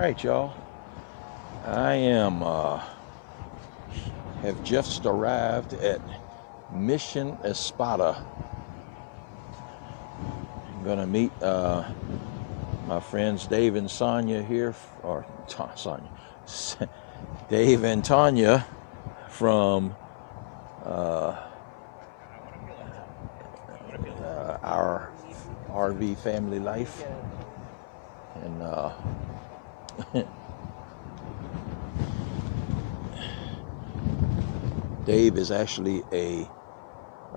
right, y'all. I have just arrived at Mission Espada. I'm gonna meet my friends Dave and Sonia here, or Sonia, Dave and Tanya from our RV family life, and Dave is actually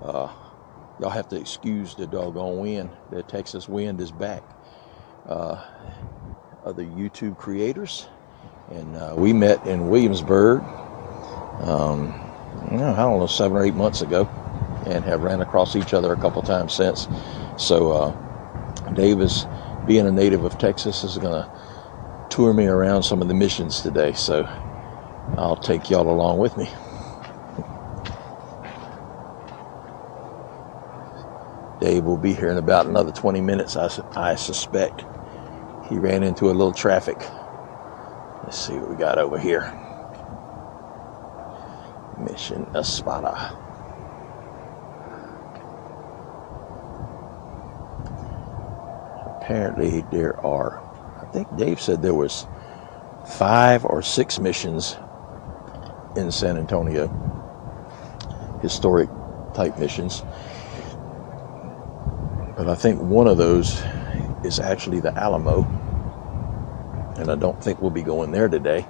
y'all have to excuse the doggone wind. The Texas wind is back. Other YouTube creators, and we met in Williamsburg, I don't know, 7 or 8 months ago, and have ran across each other a couple times since. So Dave, is being a native of Texas, is going to tour me around some of the missions today. So I'll take y'all along with me. Dave will be here in about another 20 minutes, I suspect. He ran into a little traffic. Let's see what we got over here. Mission Espada. Apparently there are, I think Dave said there was 5 or 6 missions in San Antonio. Historic type missions. But I think one of those is actually the Alamo, and I don't think we'll be going there today,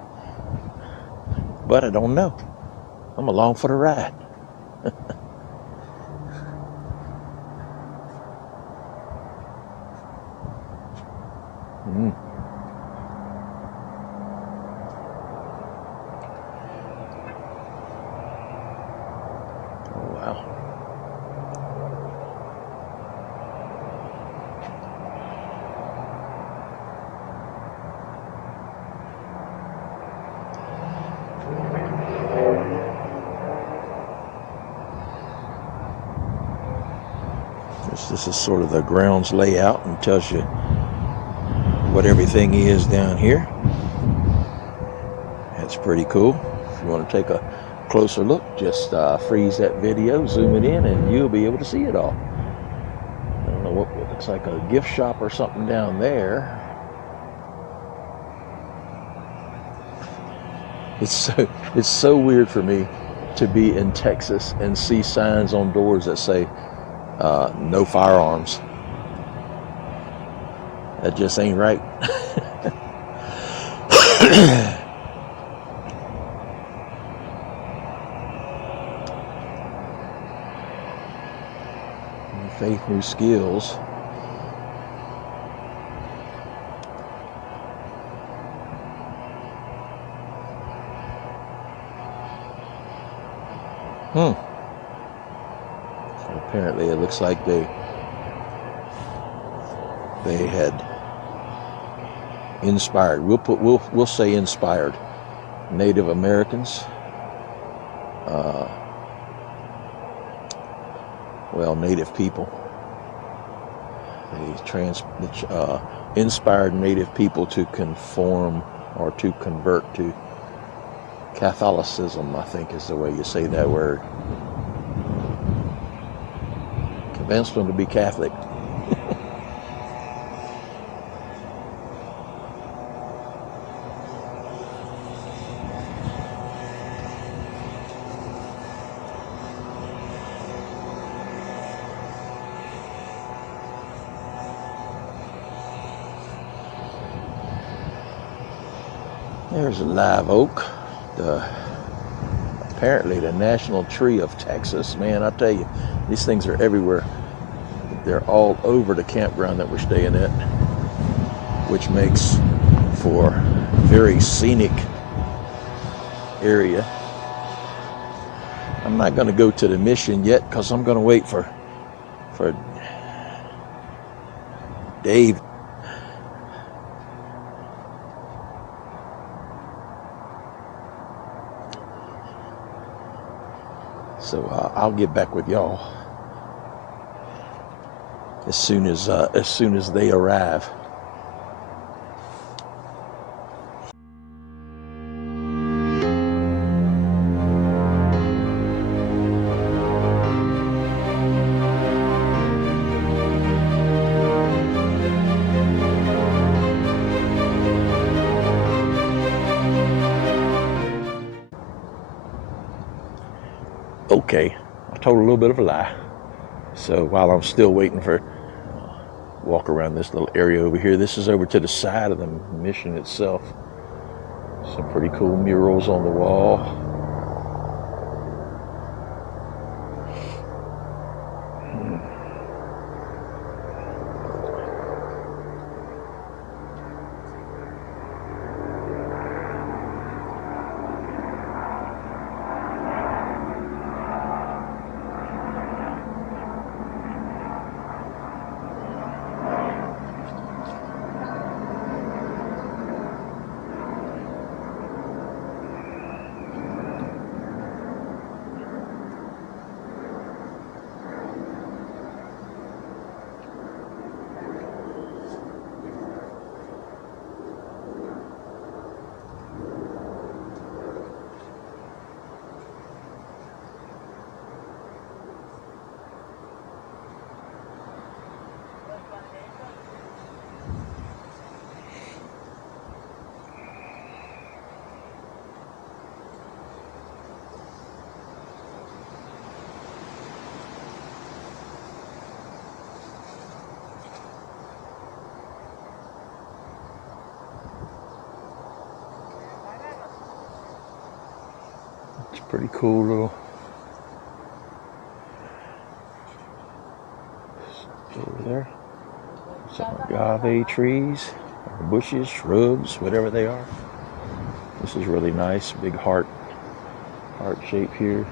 but I don't know. I'm along for the ride. Oh, wow. This is sort of the grounds layout, and tells you what everything is down here. That's pretty cool. If you want to take a closer look, just freeze that video, zoom it in, and you'll be able to see it all. I don't know what looks like a gift shop or something down there. It's so weird for me to be in Texas and see signs on doors that say no firearms. That just ain't right. New faith, new skills. So apparently it looks like they had inspired. We'll say inspired Native Americans. Native people. They inspired Native people to conform or to convert to Catholicism, I think is the way you say that word. Convinced them to be Catholic. There's a live oak, apparently the national tree of Texas. Man, I tell you, these things are everywhere. They're all over the campground that we're staying at, which makes for a very scenic area. I'm not going to go to the mission yet because I'm going to wait for Dave. So I'll get back with y'all as soon as they arrive. Okay, I told a little bit of a lie. So while I'm still waiting for walk around this little area over here, this is over to the side of the mission itself. Some pretty cool murals on the wall. It's pretty cool little over there. Some agave trees, or bushes, shrubs, whatever they are. This is really nice. Big heart shape here.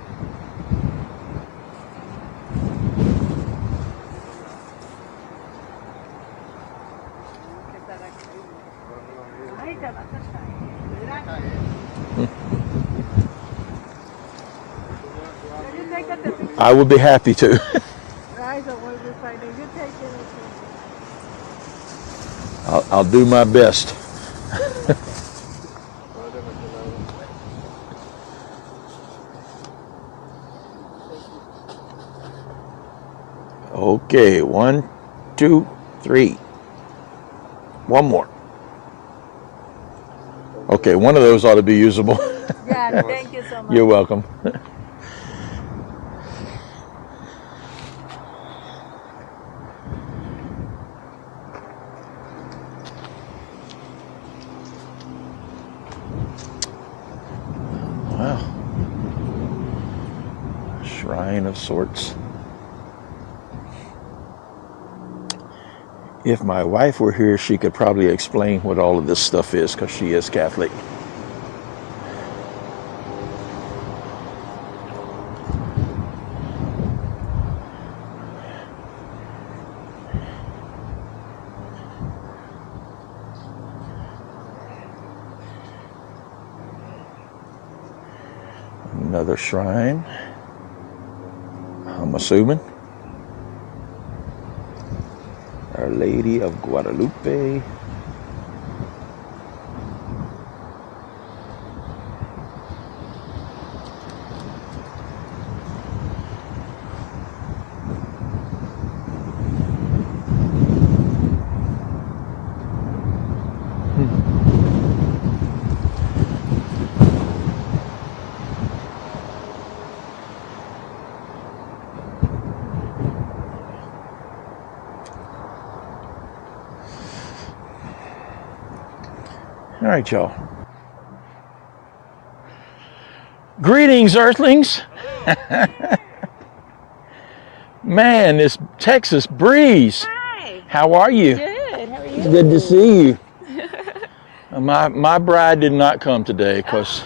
I would be happy to. I'll do my best. Okay, 1, 2, 3. One more. Okay, one of those ought to be usable. Yeah, thank you so much. You're welcome. Wow. Shrine of sorts. If my wife were here, she could probably explain what all of this stuff is, because she is Catholic. Another shrine, I'm assuming. Our Lady of Guadalupe. All right, y'all. Greetings, Earthlings. Man, this Texas breeze. Hi. How are you? Good. How are you? It's good to see you. My bride did not come today because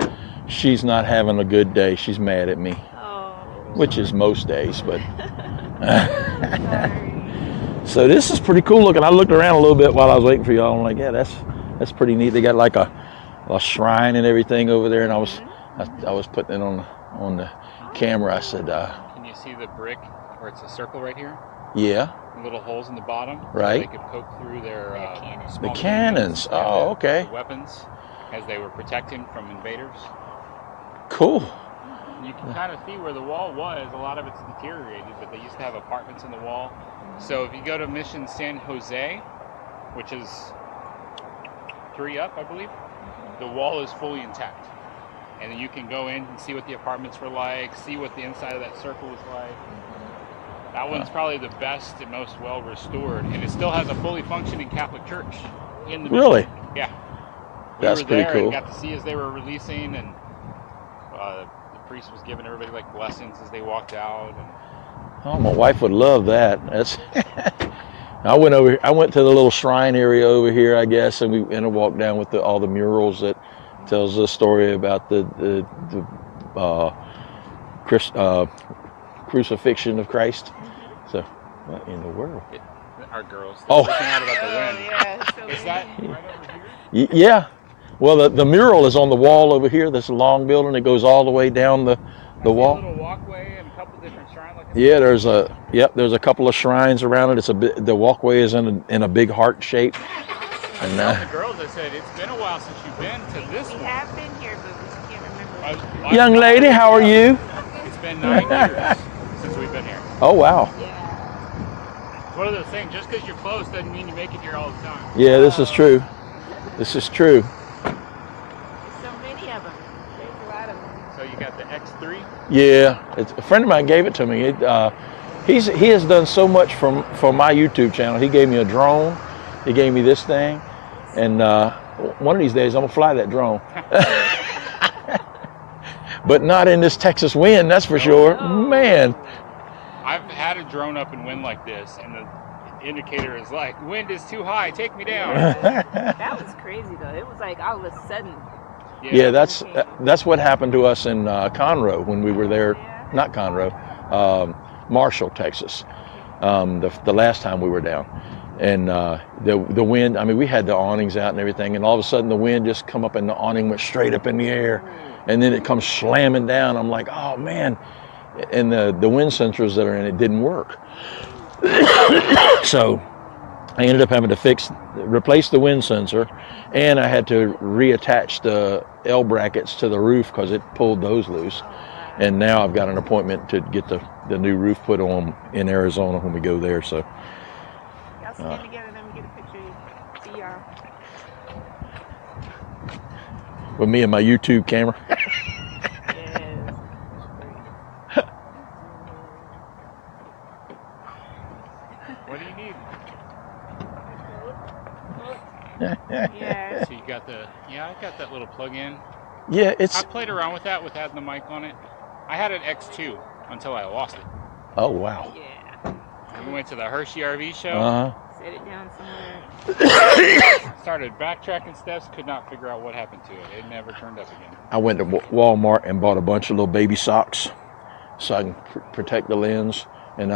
Okay. she's not having a good day. She's mad at me, Oh. which is most days, but Sorry. so this is pretty cool looking. I looked around a little bit while I was waiting for y'all. I'm like, yeah, that's pretty neat. They got like a shrine and everything over there, and I was putting it on the camera. I said, can you see the brick where it's a circle right here? Yeah. Little holes in the bottom, Right. so they could poke through their The small cannons. Yeah, Oh, okay. the weapons, as they were protecting from invaders. Cool. You can kind of see where the wall was. A lot of it's deteriorated, but they used to have apartments in the wall. So if you go to Mission San Jose, which is 3 up, I believe, the wall is fully intact. and then you can go in and see what the apartments were like, see what the inside of that circle was like. That one's probably the best and most well restored, and it still has a fully functioning Catholic church in the Really? mission. Yeah. That's we were pretty there cool. and got to see as they were releasing, and the priest was giving everybody like blessings as they walked out. And Oh, my wife would love that. That's. I went to the little shrine area over here, I guess, and we walked down with all the murals that tells the story about the crucifixion of Christ. So, what in the world? our girls. Oh. Freaking out about the wind. yeah. So Is that windy. right over here? Yeah. Well, the mural is on the wall over here. This long building that goes all the way down the I see a wall. little walkway and a couple different shrine looking. Yeah, there's a couple of shrines around it. The walkway is in a big heart shape. I And told the girls, I said, it's been a while since you've been to this We one. have been here, but we just can't remember. young lady, how are you? It's been 9 years since we've been here. Oh wow. Yeah. It's one of those things, just because you're close doesn't mean you make it here all the time. Yeah, this is true. This is true. There's so many of them. There's a lot of them. So you got the X3. Yeah, a friend of mine gave it to me. He has done so much for my YouTube channel. He gave me a drone. He gave me this thing, and one of these days I'm gonna fly that drone. But not in this Texas wind, that's for sure. Man, I've had a drone up in wind like this, and the indicator is like, wind is too high, take me down. That was crazy though. It was like all of a sudden. yeah, that's what happened to us in Conroe when we were there. Not Conroe, Marshall, Texas. The last time we were down, and the wind. I mean, we had the awnings out and everything, and all of a sudden the wind just come up and the awning went straight up in the air, and then it comes slamming down. I'm like, oh man, and the wind sensors that are in it didn't work. So I ended up having to replace the wind sensor, and I had to reattach the L brackets to the roof because it pulled those loose. And now I've got an appointment to get the new roof put on in Arizona when we go there. So Y'all stand together, let me get a picture of you. See y'all. with me and my YouTube camera. Yes. What do you need? Yeah. So you got I got that little plug-in. Yeah, I it's. played around with that with having the mic on it. I had an X2 until I lost it. Oh wow. Yeah. We went to the Hershey RV show. Uh Set it down somewhere. Started backtracking steps, could not figure out what happened to it. It never turned up again. I went to Walmart and bought a bunch of little baby socks so I can protect the lens. And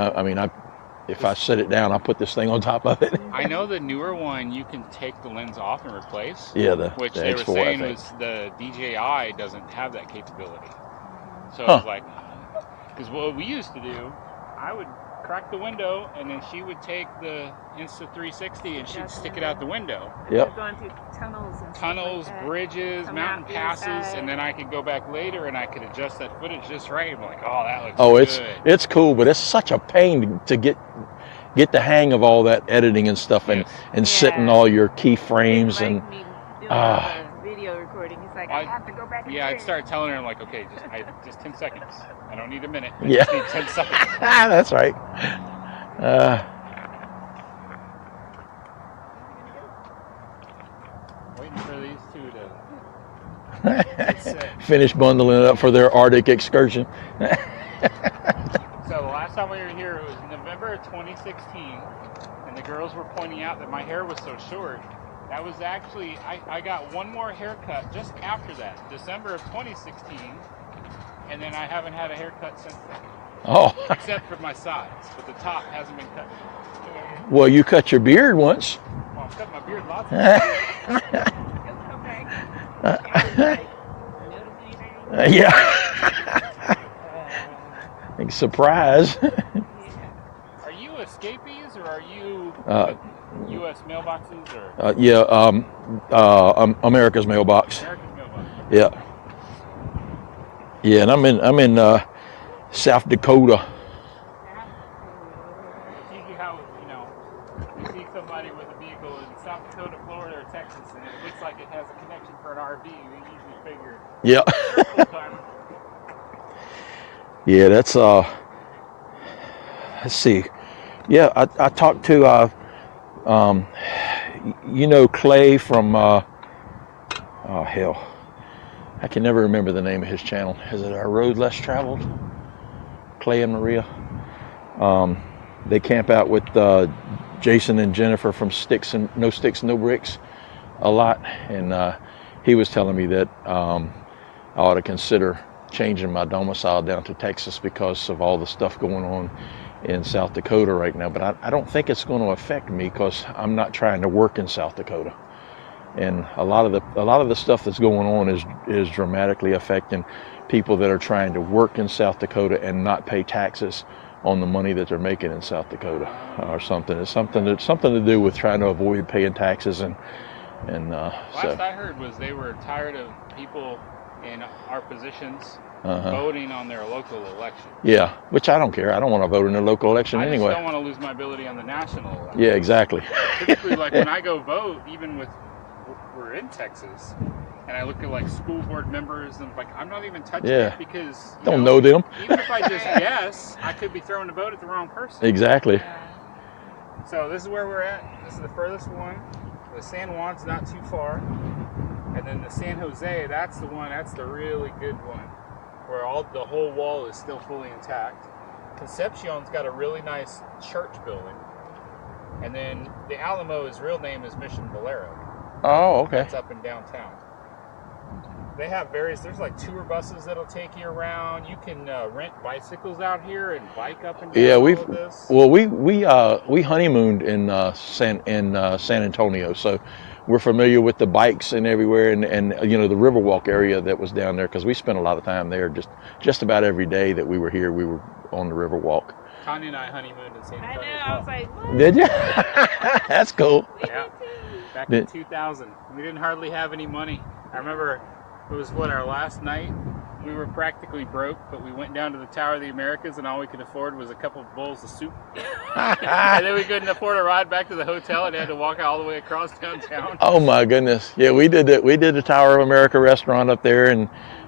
if I set it down, I'll put this thing on top of it. I know the newer one you can take the lens off and replace. Yeah, Which the they were X4, saying I think. was the DJI doesn't have that capability. So Huh. I was like, because what we used to do, I would crack the window and then she would take the Insta360 and she'd stick it out the window. Yep. We've gone through tunnels and Tunnels, stuff like that. bridges, Come mountain out the passes, inside. and then I could go back later and I could adjust that footage just right. I'm like, oh, that looks Oh, good. it's cool, but it's such a pain to get the hang of all that editing and stuff, and Yes. setting Yeah. all your key Didn't frames like and me doing ah. all the video recording. He's like, I have to go back and Yeah, do I'd it. start telling her, I'm like, okay, just 10 seconds. I don't need a minute. I Yeah. just need 10 seconds. That's right. Waiting for these two to get set. Finish bundling it up for their Arctic excursion. So the last time we were here, it was November of 2016, and the girls were pointing out that my hair was so short. That was actually, I got one more haircut just after that, December of 2016, and then I haven't had a haircut since then, Oh, except for my sides, but the top hasn't been cut. well, you cut your beard once. Well, I've cut my beard lots of times. He'll come back. And he's like, notice anything? Yeah. Surprise. Are you escapees or are you U.S. mailboxes or America's mailbox. American mailboxes? Yeah. Yeah, and I'm in South Dakota. It's easy how, you see somebody with a vehicle in South Dakota, Florida, or Texas, and it looks like it has a connection for an RV, we usually figure Yeah. they're full time. Yeah, that's let's see. Yeah, I talked to you know, Clay from oh hell, I can never remember the name of his channel. Is it Our Road Less Traveled? Clay and Maria. They camp out with Jason and Jennifer from No Sticks, No Bricks a lot, and he was telling me that I ought to consider changing my domicile down to Texas because of all the stuff going on in South Dakota right now. But I don't think it's going to affect me because I'm not trying to work in South Dakota. And a lot of the stuff that's going on is dramatically affecting people that are trying to work in South Dakota and not pay taxes on the money that they're making in South Dakota or something. It's something to do with trying to avoid paying taxes and Last I heard was they were tired of people in our positions voting on their local election. Yeah, which I don't care. I don't want to vote in the local election anyway. I just don't want to lose my ability on the national election. Yeah, exactly. Typically, like when I go vote, even with we're in Texas, and I look at like school board members, and like I'm not even touching it because don't know them. Even if I just guess, I could be throwing a vote at the wrong person. Exactly. So this is where we're at. This is the furthest one. The San Juan's not too far, and then the San Jose, that's the one. That's the really good one, where the whole wall is still fully intact. Concepcion's got a really nice church building, and then the Alamo, his real name is Mission Valero. Oh, okay. That's up in downtown. They have there's like tour buses that'll take you around. You can rent bicycles out here and bike up and down all of this. Well, we honeymooned in San Antonio, so we're familiar with the bikes and everywhere, and you know the Riverwalk area that was down there because we spent a lot of time there. Just about every day that we were here, we were on the Riverwalk. Tanya and I honeymooned in San Antonio. I know. I was like, what? Did you? That's cool. Yeah. Back in 2000, we didn't hardly have any money. I remember it was our last night. We were practically broke, but we went down to the Tower of the Americas, and all we could afford was a couple of bowls of soup. And then we couldn't afford a ride back to the hotel, and had to walk all the way across downtown. Oh my goodness! Yeah, we did it. We did the Tower of America restaurant up there,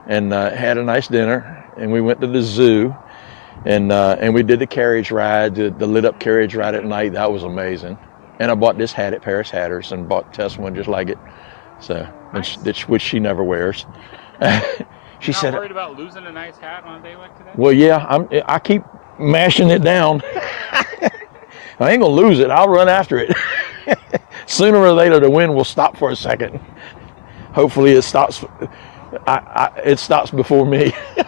and had a nice dinner, and we went to the zoo, and we did the carriage ride, the lit up carriage ride at night. That was amazing. And I bought this hat at Paris Hatters, and bought Tess one just like it, so which she never wears. She said, "Not worried about losing a nice hat on a day like today?" Well, yeah, I keep mashing it down. I ain't gonna lose it. I'll run after it. Sooner or later, the wind will stop for a second. Hopefully, it stops. It stops before me. Got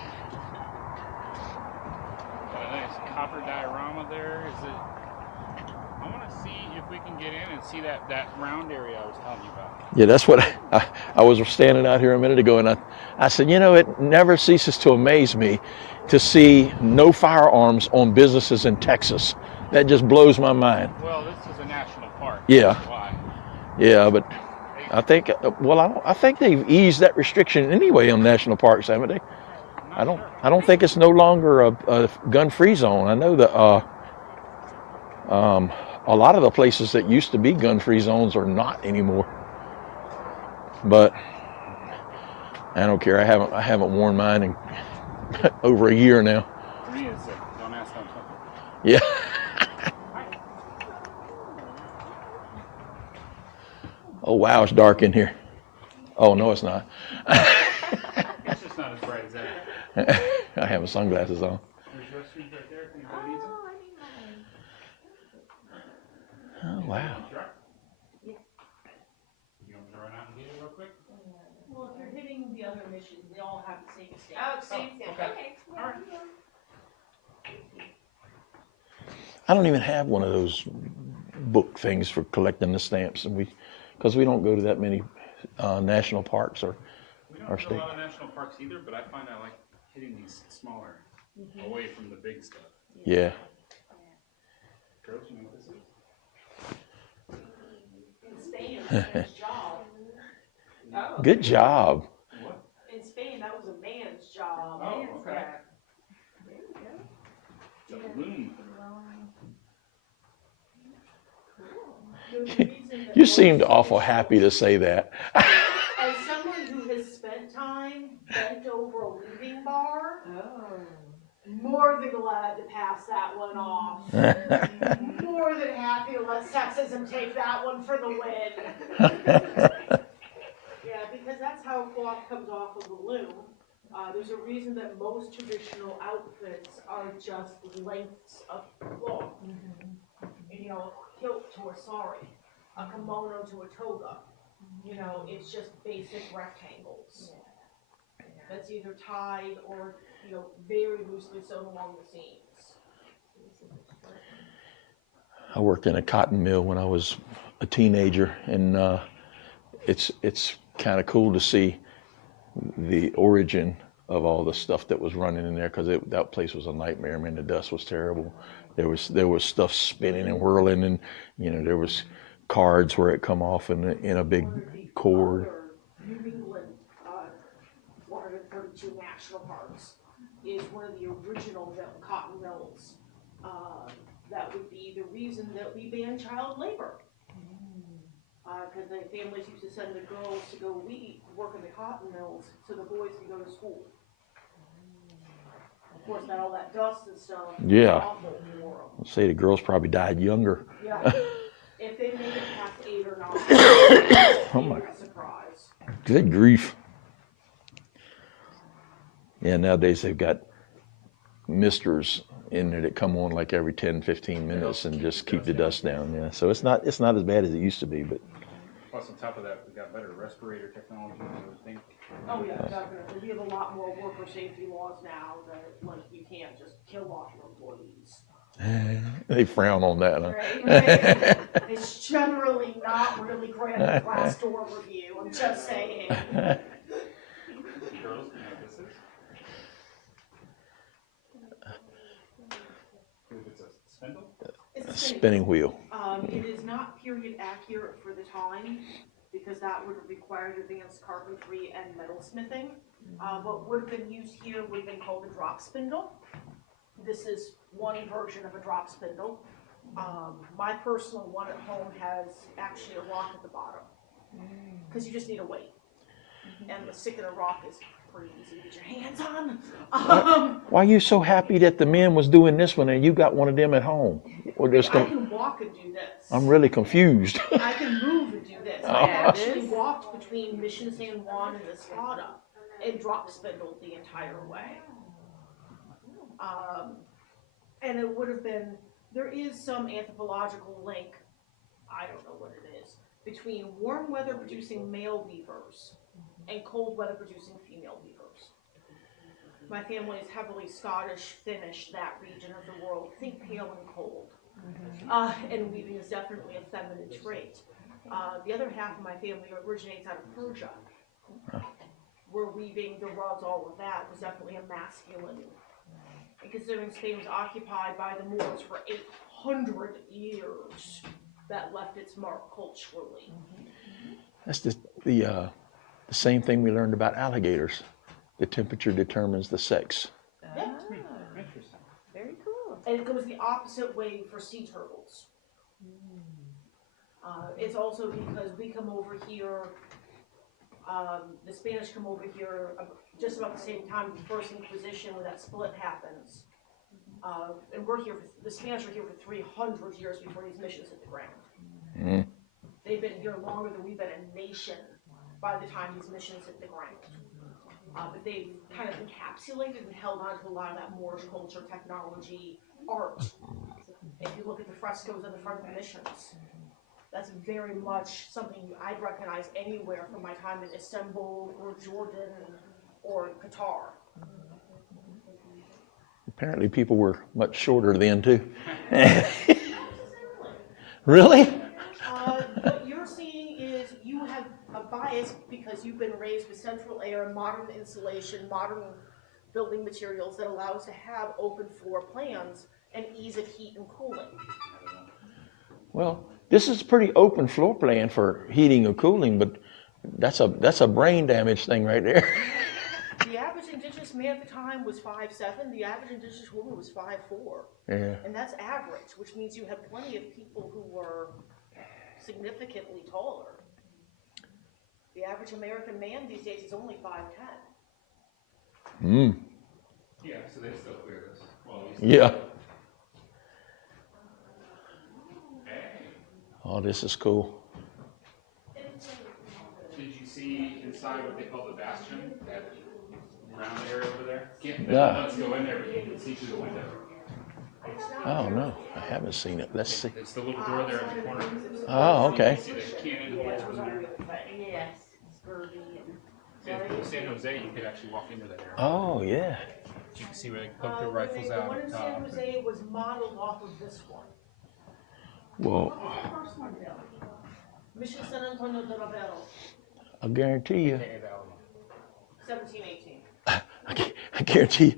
a nice copper diorama there. I want to see if we can get in and see that round area I was telling you about. Yeah, that's what I was standing out here a minute ago, and I said, you know, it never ceases to amaze me to see no firearms on businesses in Texas. That just blows my mind. Well, this is a national park. Yeah. That's why. Yeah, but I think, I think they've eased that restriction anyway on national parks, haven't they? I don't think it's no longer a gun-free zone. I know that a lot of the places that used to be gun-free zones are not anymore. But I don't care. I haven't worn mine in over a year now. For me, it's don't ask, don't tell. Yeah. Oh wow, it's dark in here. Oh no, it's not. It's just not as bright as that. I have my sunglasses on. There's restrooms right there if anybody needs them. Oh wow. You want me to run out and get it real quick? Well, if you're hitting the other missions, they all have the same stamp. Oh, same thing. okay. Okay. All right. I don't even have one of those book things for collecting the stamps, and because we don't go to that many national parks or We our don't state. do a lot of national parks either, but I find I like hitting these smaller, away from the big stuff. Yeah. Girls, you know what this is? In Spain, it was a man's job. Oh. Good job. What? In Spain, that was a man's job. Oh, okay. Yeah. It's a loom. The reason that You seemed awful happy to say that. As someone who has spent time bent over a weaving bar, more than glad to pass that one off. More than happy to let sexism take that one for the win. Yeah, because that's how cloth comes off of the loom. There's a reason that most traditional outfits are just lengths of cloth. You know, a kilt to a sari, a kimono to a toga. You know, it's just basic rectangles. That's either tied or, you know, very loosely sewn along the seams. I worked in a cotton mill when I was a teenager, and it's kind of cool to see the origin of all the stuff that was running in there, because that place was a nightmare. Man, the dust was terrible. There was stuff spinning and whirling, and you know, there was cards where it come off in a big cord. New England, 132 national parks, is one of the original cotton mills. That would be the reason that we banned child labor. Because the families used to send the girls to go work in the cotton mills so the boys could go to school. Of course, not all that dust and stuff. Yeah. Awful for them. I'd say the girls probably died younger. Yeah. If they made it past 8 or 9, Oh my. Surprise. Good grief. Yeah, nowadays they've got misters in there that come on like every 10, 15 minutes and just keep the dust down. Yeah, so it's not as bad as it used to be, but. Plus, on top of that, we've got better respirator technology and everything. Oh yeah, definitely. We have a lot more worker safety laws now that, like, you can't just kill off your employees. They frown on that, huh? Right? It's generally not really great on the Glassdoor review, I'm just saying. Girls, you know what this is? It's a spindle? It's A a spinning wheel. It is not period accurate for the time, because that would have required advanced carpentry and metalsmithing. What would have been used here would have been called a drop spindle. This is one version of a drop spindle. My personal one at home has actually a rock at the bottom, because you just need a weight. And the stick in a rock is pretty easy to get your hands on. Why are you so happy that the men was doing this one and you got one of them at home? Or just I can walk and do this. I'm really confused. I can move and do this. I actually walked between Mission San Juan and Escada and drop spindled the entire way. And it would have been, there is some anthropological link, I don't know what it is, between warm weather producing male weavers and cold weather producing female weavers. My family is heavily Scottish, Finnish, that region of the world. Think pale and cold. And weaving is definitely a feminine trait. The other half of my family originates out of Persia, where weaving, the rugs, all of that was definitely a masculine. And considering Spain was occupied by the Moors for 800 years, that left its mark culturally. That's the same thing we learned about alligators. The temperature determines the sex. Yeah. Interesting. Very cool. And it goes the opposite way for sea turtles. It's also because we come over here, the Spanish come over here just about the same time the First Inquisition, when that split happens. And the Spanish are here for 300 years before these missions hit the ground. They've been here longer than we've been a nation by the time these missions hit the ground. But they've kind of encapsulated and held on to a lot of that Moorish culture, technology, art. If you look at the frescoes on the front of the missions, that's very much something I'd recognize anywhere from my time in Istanbul or Jordan or Qatar. Apparently people were much shorter then too. Really? What you're seeing is you have a bias because you've been raised with central air, modern insulation, modern building materials that allows to have open floor plans and ease of heat and cooling. Well, this is a pretty open floor plan for heating or cooling, but that's a brain damage thing right there. The average indigenous man at the time was 5'7". The average indigenous woman was 5'4". Yeah. And that's average, which means you have plenty of people who were significantly taller. The average American man these days is only 5'10". Yeah, so they still clear this. Well, Yeah. Oh, this is cool. Did you see inside what they call the bastion? That round area over there? Yeah. Let's go in there, but you can see through the window. Oh no, I haven't seen it. Let's see. It's the little door there in the corner. Oh, okay. See the cannon holes in there. Yes, Kirby and. San Jose, you could actually walk into that area. Oh yeah. You can see where they poke their rifles The out one at in the San top. Jose was modeled off of this one. Well, Mission San Antonio de Ravelo, I guarantee you. 1718. I guarantee.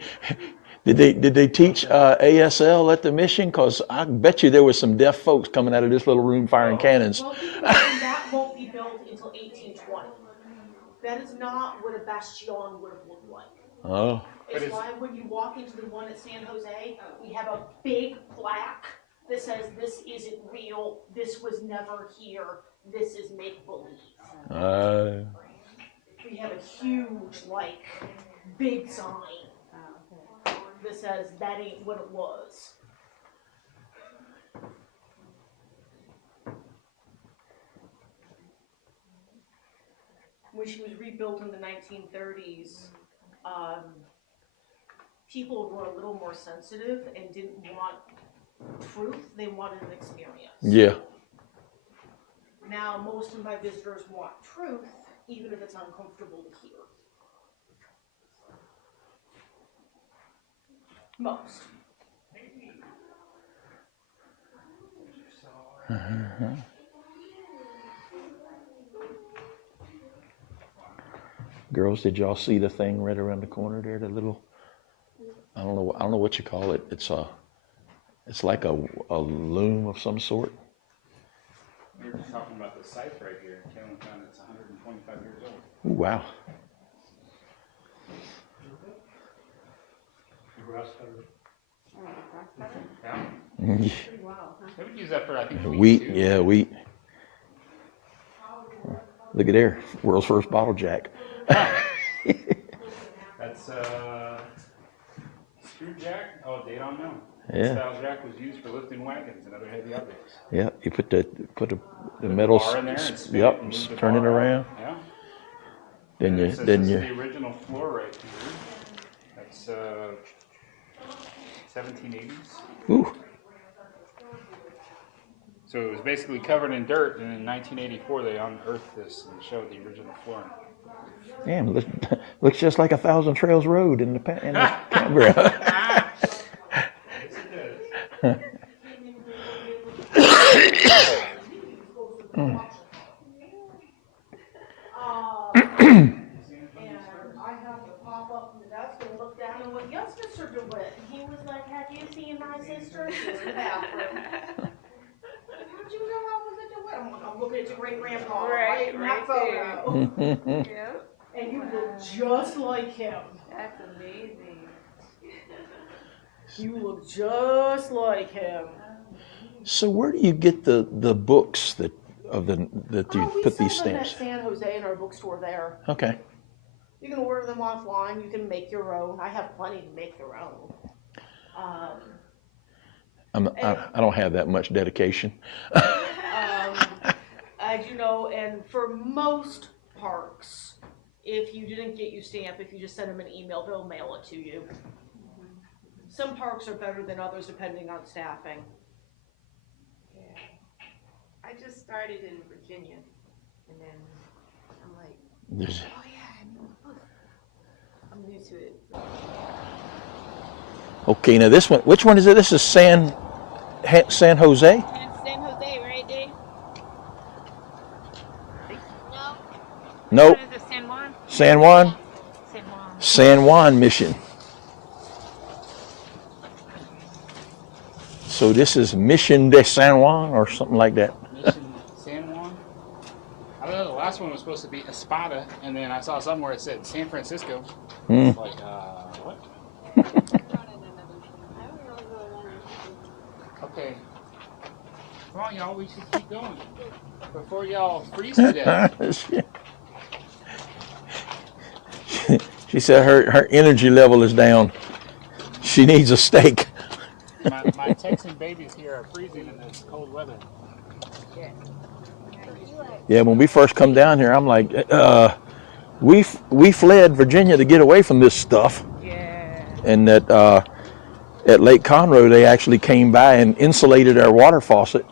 Did they teach ASL at the mission? Cause I bet you there was some deaf folks coming out of this little room firing cannons. Well, keep in mind, that won't be built until 1820. That is not what a bastion would have looked like. Oh. It's why when you walk into the one at San Jose, we have a big plaque that says this isn't real, this was never here, this is make-believe. We have a huge, like, big sign that says that ain't what it was. When she was rebuilt in the 1930s, people were a little more sensitive and didn't want truth, they wanted an experience. Yeah. Now, most of my visitors want truth, even if it's uncomfortable to hear. Most. Girls, did y'all see the thing right around the corner there? The little, I don't know what you call it. It's like a loom of some sort. We were just talking about the site right here. Callan found it's 125 years old. Ooh, wow. Yeah. They would use that for, I think, Wheat, too. yeah, wheat. Look at there, world's first bottle jack. That's screw jack. Oh, date unknown. Yeah. Style jack was used for lifting wagons and other heavy objects. Yeah, you put the metal, Bar in there and spin it yep, and move the turn it bar around. Yeah. Then And you, it says then this you. is the original floor right here. That's 1780s. Ooh. So it was basically covered in dirt, and in 1984 they unearthed this and showed the original flooring. Damn, looks just like 1,000 Trails Road in the campground. And I have to pop up from the desk and look down and went, yes, Mr. DeWitt. And he was like, have you seen my sister? She's in the bathroom. How'd you know I was at DeWitt? I'm looking at your great-grandpa right in that photo. Yeah, And you look just like him. that's amazing. You look just like him. So where do you get the books that you We put sell these them at stamps? San Jose in our bookstore there. Okay. You can order them offline. You can make your own. I have plenty to make your own. I don't have that much dedication. As you know, and for most parks, if you didn't get your stamp, if you just send them an email, they'll mail it to you. Some parks are better than others depending on staffing. Yeah. I just started in Virginia, and then I'm like, There's- oh yeah, I know the book. I'm new to it. Okay, now this one, which one is it? This is San Jose? San Jose, right, Dave? Nope. What is it, San Juan? San Juan? San Juan. San Juan Mission. So this is Mission de San Juan or something like that. Mission San Juan. I don't know. The last one was supposed to be Espada, and then I saw somewhere it said San Francisco. Hmm. Like, what? Okay. Come on, y'all, we should keep going before y'all freeze to death. She said her energy level is down. She needs a steak. My Texan babies here are freezing in this cold weather. Yeah, when we first come down here, I'm like, we fled Virginia to get away from this stuff. Yeah. And that at Lake Conroe, they actually came by and insulated our water faucet.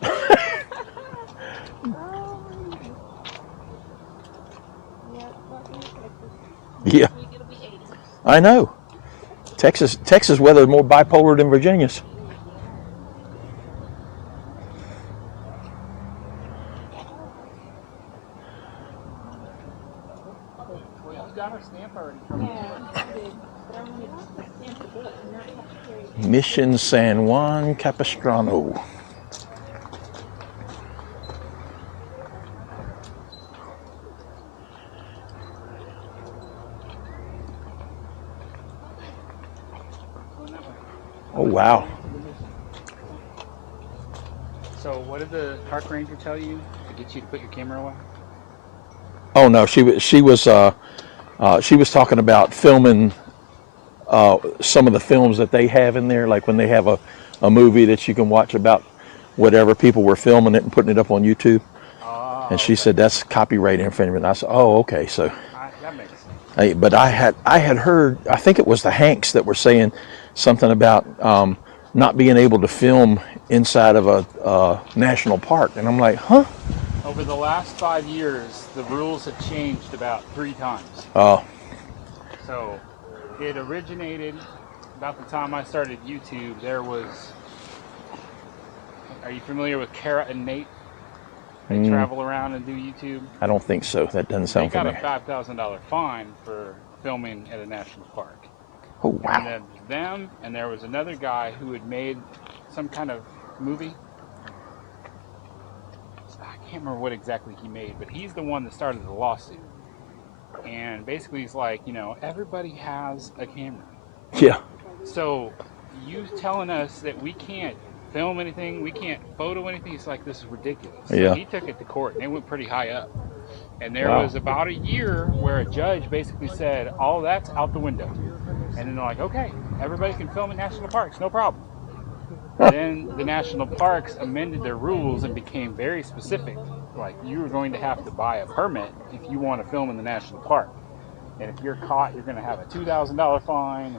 Yeah, I know. Texas weather is more bipolar than Virginia's. Well, you got our stamp already from Mission San Juan Capistrano. Oh wow. So what did the park ranger tell you to get you to put your camera away? Oh no, she was talking about filming some of the films that they have in there, like when they have a movie that you can watch about whatever, people were filming it and putting it up on YouTube. And she said that's copyright infringement. I said, oh, okay, so. That makes sense. But I had heard, I think it was the Hanks that were saying something about not being able to film inside of a national park, and I'm like, huh? Over the last 5 years, the rules have changed about 3 times. Oh. So it originated about the time I started YouTube. There was, are you familiar with Kara and Nate? They travel around and do YouTube. I don't think so. That doesn't sound They got familiar. a $5,000 fine for filming at a national park. Oh And wow. then them, and there was another guy who had made some kind of movie. I can't remember what exactly he made, but he's the one that started the lawsuit. And basically he's like, you know, everybody has a camera. Yeah. So you telling us that we can't film anything, we can't photo anything, it's like, this is ridiculous. Yeah. So he took it to court, and they went pretty high up. And there Wow. was about a year where a judge basically said, all that's out the window. And then they're like, okay, everybody can film in national parks, no problem. Then the national parks amended their rules and became very specific. Like, you are going to have to buy a permit if you want to film in the national park. And if you're caught, you're going to have a $2,000 fine.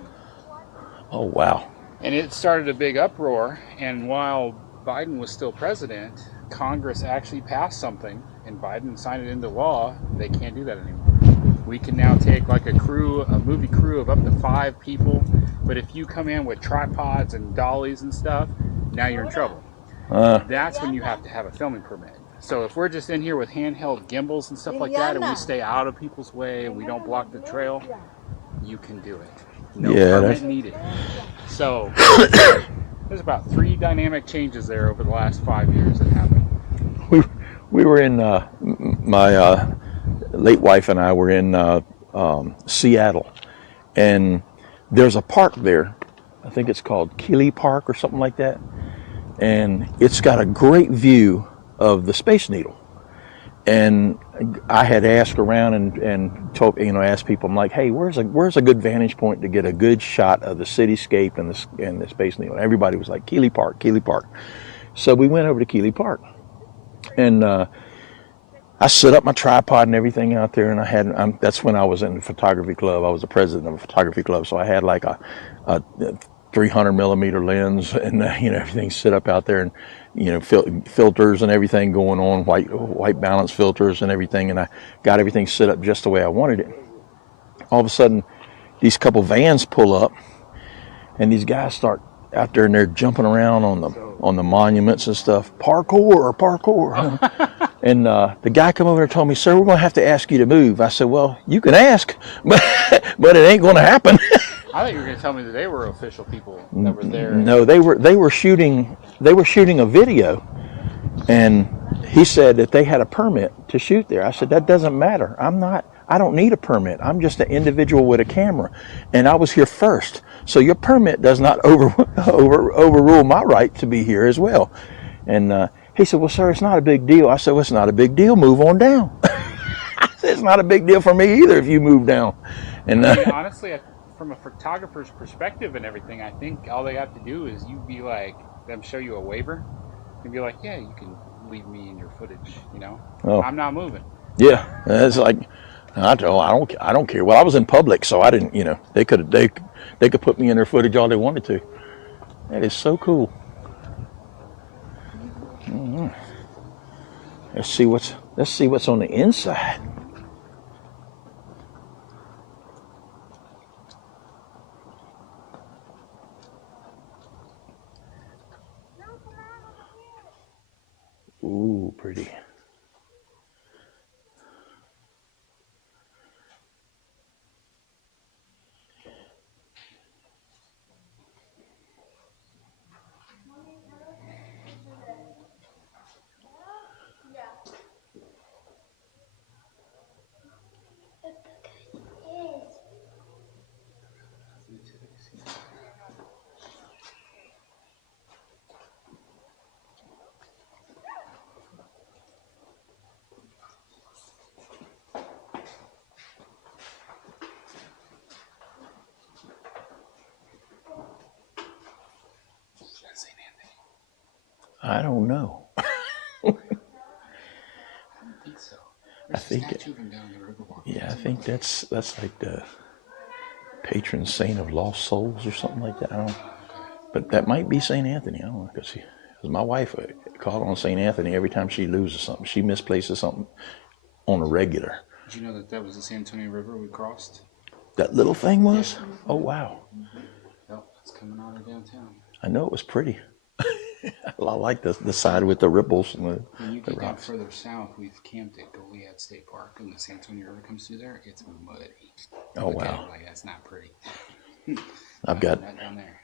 Oh wow. And it started a big uproar. And while Biden was still president, Congress actually passed something, and Biden signed it into law. They can't do that anymore. We can now take like a movie crew of up to 5 people. But if you come in with tripods and dollies and stuff, now you're in trouble. That's when you have to have a filming permit. So if we're just in here with handheld gimbals and stuff like that, and we stay out of people's way and we don't block the trail, you can do it. No permit needed. So there's about 3 dynamic changes there over the last 5 years that happened. We were in my late wife and I were in Seattle, and there's a park there. I think it's called Keeley Park or something like that, and it's got a great view of the Space Needle. And I had asked around and told, asked people, I'm like, hey, where's a good vantage point to get a good shot of the cityscape and the Space Needle? And everybody was like, Keeley Park, Keeley Park. So we went over to Keeley Park, and I set up my tripod and everything out there, and that's when I was in the photography club. I was the president of a photography club, so I had like a 300 millimeter lens, and everything set up out there, and filters and everything going on, white balance filters and everything, and I got everything set up just the way I wanted it. All of a sudden, these couple vans pull up, and these guys start out there, and they're jumping around on the monuments and stuff. Parkour. And the guy come over and told me, sir, we're going to have to ask you to move. I said, well, you can ask, but it ain't going to happen. I thought you were going to tell me that they were official people that were there. No, they were shooting a video, and he said that they had a permit to shoot there. I said, that doesn't matter. I don't need a permit. I'm just an individual with a camera, and I was here first. So your permit does not overrule my right to be here as well. And He said, well, sir, it's not a big deal. I said, well, it's not a big deal. Move on down. I said, it's not a big deal for me either if you move down. And I mean, honestly, from a photographer's perspective and everything, I think all they have to do is you be like, them show you a waiver and be like, yeah, you can leave me in your footage, you know? Oh. I'm not moving. yeah, it's like, I don't care. Well, I was in public, so I didn't, you know, they could put me in their footage all they wanted to. That is so cool. Let's see what's on the inside. Ooh, pretty. I don't know. I don't think so. I think I think that's like the patron saint of lost souls or something like that. I don't. But that might be St. Anthony. I don't know, because my wife called on St. Anthony every time she loses something. She misplaces something on a regular. Did you know that was the San Antonio River we crossed? That little thing was? Oh, wow. Yep, it's coming out of downtown. I know it was pretty. I like the side with the ripples and When you the get down rocks. further south, we've camped at Goliad State Park, and the San Antonio River comes through there. It's muddy. Oh, wow. Like, that's not pretty. I've got Not down there.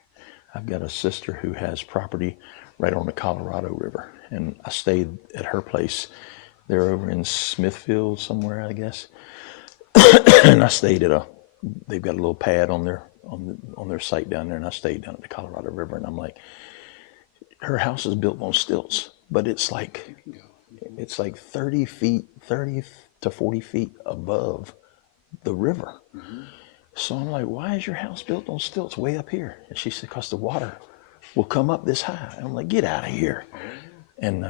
a sister who has property right on the Colorado River, and I stayed at her place. They're over in Smithfield somewhere, I guess. And I stayed they've got a little pad on their site down there, and I stayed down at the Colorado River, and I'm like, her house is built on stilts, but it's like 30 to 40 feet above the river. Mm-hmm. So I'm like, why is your house built on stilts way up here? And she said, because the water will come up this high. And I'm like, get out of here. And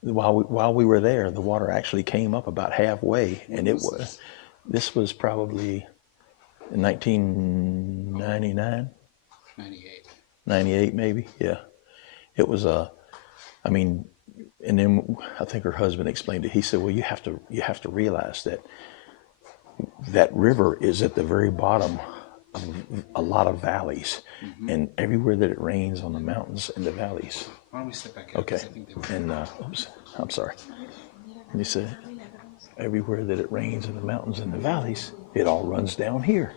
while we were there, the water actually came up about halfway, and this was probably in 1999, 98 maybe, yeah. It was and then I think her husband explained it. He said, well, you have to realize that river is at the very bottom of a lot of valleys, Mm-hmm. and everywhere that it rains on the mountains and the valleys. Why don't we step back up? Okay. 'Cause I think they were- And oops, I'm sorry. And he said, everywhere that it rains in the mountains and the valleys, it all runs down here.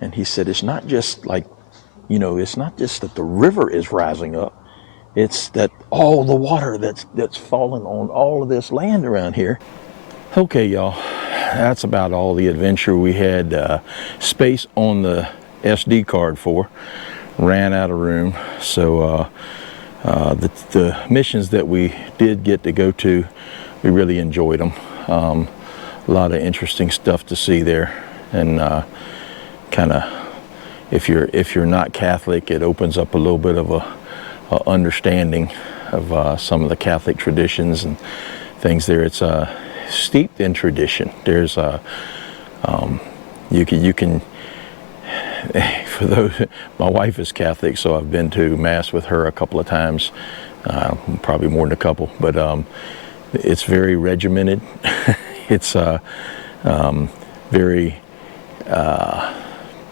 And he said, it's not just like, it's not just that the river is rising up. It's that all the water that's falling on all of this land around here. Okay, y'all, that's about all the adventure we had space on the SD card for. Ran out of room, so the missions that we did get to go to, we really enjoyed them. A lot of interesting stuff to see there, and kind of, if you're not Catholic, it opens up a little bit of a understanding of some of the Catholic traditions and things there. It's steeped in tradition. There's you can for those, my wife is Catholic, so I've been to Mass with her a couple of times, probably more than a couple, but it's very regimented. It's very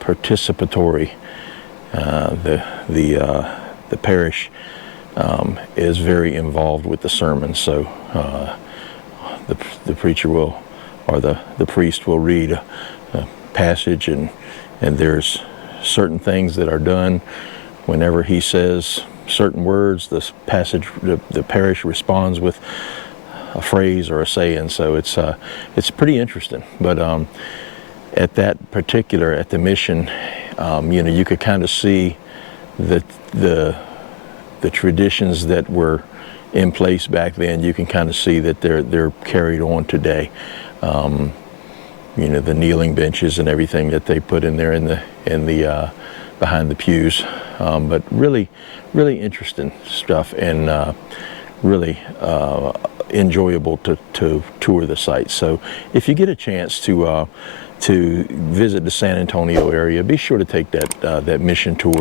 participatory. The parish is very involved with the sermon, so the preacher will, or the priest will read a passage, and there's certain things that are done whenever he says certain words. The parish responds with a phrase or a saying, so it's pretty interesting. But at the mission, you could kind of see the traditions that were in place back then, you can kind of see that they're carried on today. You know, the kneeling benches and everything that they put in there in the behind the pews. But really interesting stuff, and really enjoyable to tour the site. So if you get a chance to visit the San Antonio area, be sure to take that mission tour,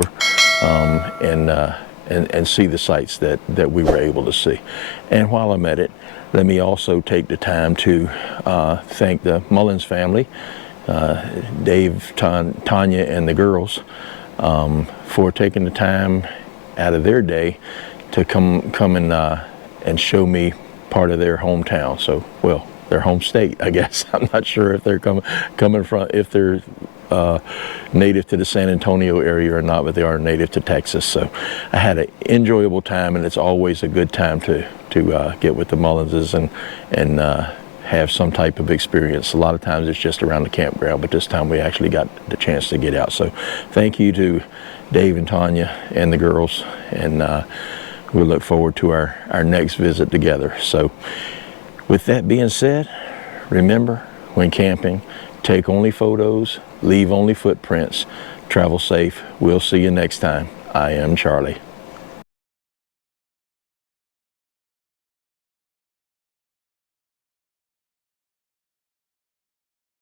and see the sites that we were able to see. And while I'm at it, let me also take the time to thank the Mullins family, Dave, Tanya, and the girls, for taking the time out of their day to come and show me part of their hometown. So, well, their home state, I guess. I'm not sure if they're coming from, if they're native to the San Antonio area or not, but they are native to Texas. So I had an enjoyable time, and it's always a good time to get with the Mullinses and have some type of experience. A lot of times it's just around the campground, but this time we actually got the chance to get out. So thank you to Dave and Tanya and the girls, and we look forward to our next visit together. So with that being said, remember, when camping, take only photos, leave only footprints, travel safe. We'll see you next time. I am Charlie.